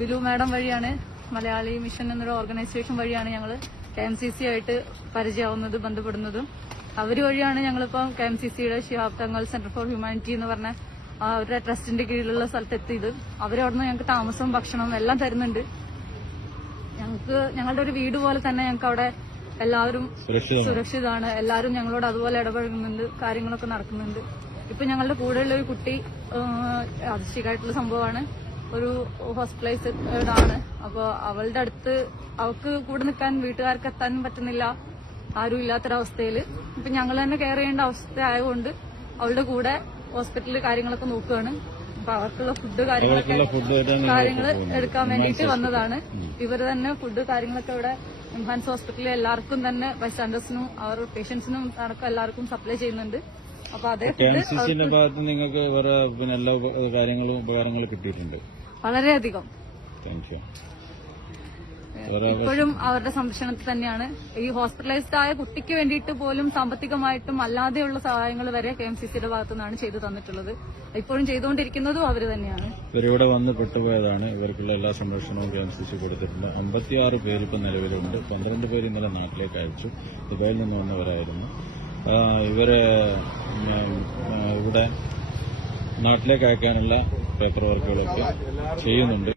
ബിലു madam വഴിയാണ്, Malayali mission എന്നൊരു organisation വഴിയാണ് ഞങ്ങൾ KMCC ആയിട്ട് പരിചയമാവുന്നത്, ബന്ധപ്പെടുന്നതും. അവര് വഴിയാണ് ഞങ്ങളിപ്പം KMCCയുടെ Shihab Thangal centre for humanity എന്ന് പറഞ്ഞ അവരുടെ ട്രസ്റ്റിന്റെ കീഴിലുള്ള സ്ഥലത്തെത്തിയത്. അവരവിടുന്ന് ഞങ്ങൾക്ക് താമസവും ഭക്ഷണവും എല്ലാം തരുന്നുണ്ട്. ഞങ്ങളുടെ ഒരു വീട് പോലെ തന്നെ ഞങ്ങൾക്ക് അവിടെ എല്ലാവരും സുരക്ഷിതമാണ്. എല്ലാവരും ഞങ്ങളോട് അതുപോലെ ഇടപഴകുന്നുണ്ട്, കാര്യങ്ങളൊക്കെ നടക്കുന്നുണ്ട്. ഇപ്പൊ ഞങ്ങളുടെ കൂടെയുള്ള ഒരു കുട്ടി അതിശയമായിട്ടുള്ള സംഭവമാണ്, ഒരു ഹോസ്പിറ്റലൈസ്ഡ് ആണ്. അപ്പൊ അവളുടെ അടുത്ത് അവൾക്ക് കൂടെ നിൽക്കാൻ വീട്ടുകാർക്ക് എത്താനും പറ്റുന്നില്ല, ആരും ഇല്ലാത്തൊരവസ്ഥയില്. ഇപ്പൊ ഞങ്ങൾ തന്നെ കെയർ ചെയ്യേണ്ട അവസ്ഥ ആയതുകൊണ്ട് അവളുടെ കൂടെ ഹോസ്പിറ്റലിൽ കാര്യങ്ങളൊക്കെ നോക്കുകയാണ്. അപ്പൊ അവർക്കുള്ള ഫുഡ് കാര്യങ്ങൾ എടുക്കാൻ വേണ്ടിയിട്ട് വന്നതാണ്. ഇവർ തന്നെ ഫുഡ് കാര്യങ്ങളൊക്കെ ഇവിടെ ഇംഹാൻസ് ഹോസ്പിറ്റലിൽ എല്ലാവർക്കും തന്നെ ബൈസ്റ്റാൻഡേഴ്സിനും അവർ പേഷ്യൻസിനും അടക്കം എല്ലാവർക്കും സപ്ലൈ ചെയ്യുന്നുണ്ട്. അപ്പൊ അതേ ഭാഗത്ത് നിങ്ങൾക്ക് എല്ലാ കാര്യങ്ങളും ഉപകാരങ്ങളും കിട്ടിയിട്ടുണ്ട് വളരെയധികം. ഇപ്പോഴും അവരുടെ സംരക്ഷണത്തിൽ തന്നെയാണ്. ഈ ഹോസ്പിറ്റലൈസ്ഡ് ആയ കുട്ടിക്ക് വേണ്ടിയിട്ട് പോലും സാമ്പത്തികമായിട്ടും അല്ലാതെയുള്ള സഹായങ്ങൾ വരെ KMCCയുടെ ഭാഗത്തു നിന്നാണ് ചെയ്തു തന്നിട്ടുള്ളത്. ഇപ്പോഴും ചെയ്തുകൊണ്ടിരിക്കുന്നതും അവർ തന്നെയാണ്. ഇവരിവിടെ വന്ന് പെട്ടുപോയതാണ്. ഇവർക്കുള്ള എല്ലാ സംരക്ഷണവും KMCC കൊടുത്തിട്ടുണ്ട്. 56 പേര് ഇപ്പം നിലവിലുണ്ട്. 12 പേര് ഇന്നലെ നാട്ടിലേക്ക് അയച്ചു. ദുബായിൽ നിന്ന് വന്നവരായിരുന്നു. ഇവരെ ഇവിടെ നാട്ടിലേക്ക് അയക്കാനുള്ള പേപ്പർ വർക്കുകളൊക്കെ ചെയ്യുന്നുണ്ട്.